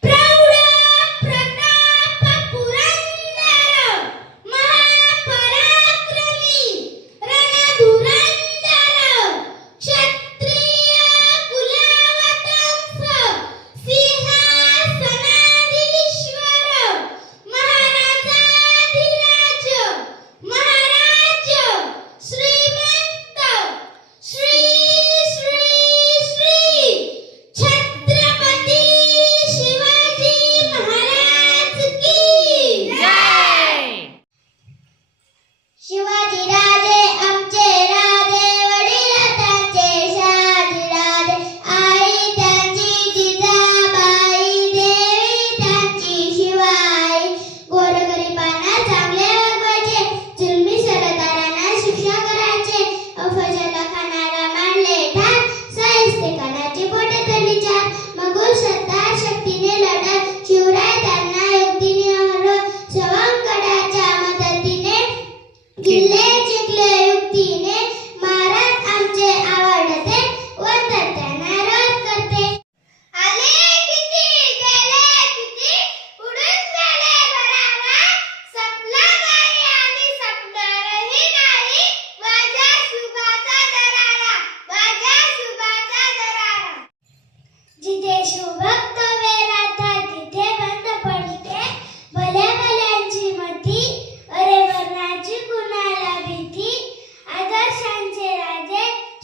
Pray!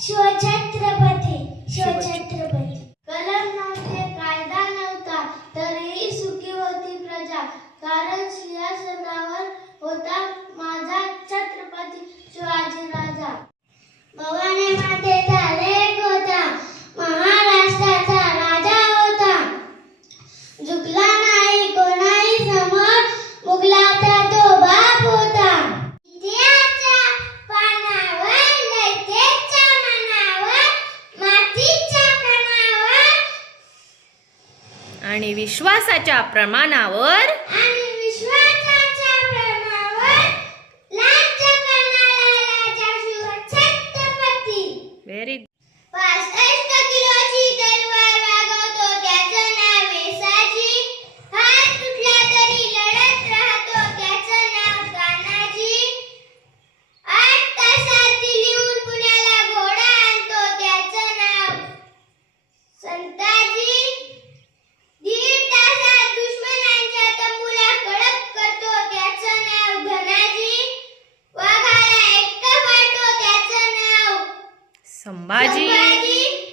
Shivchhatrapati Shivchhatrapati. कलम नव्हते कायदा नव्हता तरीही सुखी होती प्रजा. कारण सिंहासनावर होता आणि विश्वासाच्या प्रमाणावर संभाजी.